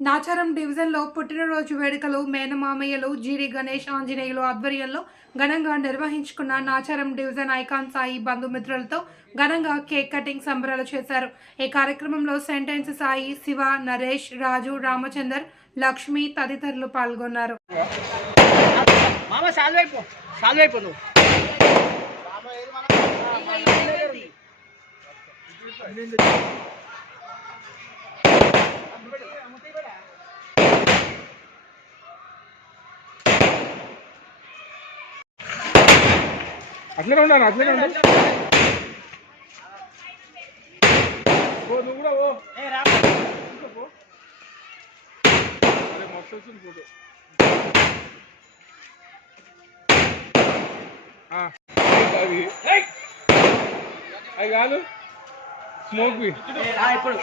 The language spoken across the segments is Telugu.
నాచారం డివిజన్లో పుట్టినరోజు వేడుకలు మేనమామయ్యలు జీడి గణేష్ ఆంజనేయులు ఆధ్వర్యంలో ఘనంగా నిర్వహించుకున్న నాచారం డివిజన్ ఐకాన్ సాయి బంధుమిత్రులతో ఘనంగా కేక్ కటింగ్ సంబరాలు చేశారు. ఈ కార్యక్రమంలో సెంటెన్స్ సాయి, శివ, నరేష్, రాజు, రామచందర్, లక్ష్మి తదితరులు పాల్గొన్నారు. అట్లనే ఉండాలి, అట్లనే ఉండాలి. నువ్వు కూడా ఓ మొత్తం ఫోటో అది కాదు స్మోక్ బి ఇప్పుడు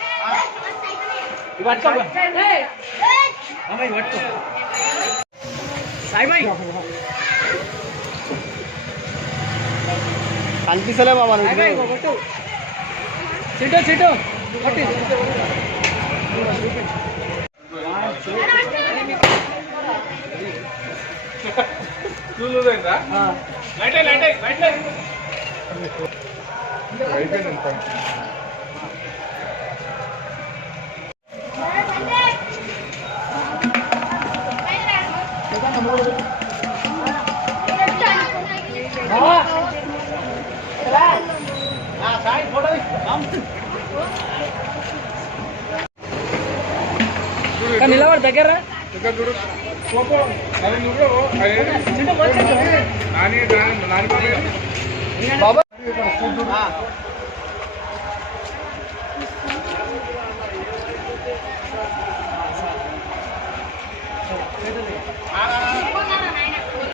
కనిపిస్తలే బాబా చిటో చిటో నిలబడి దగ్గర చూడు నాని బాబా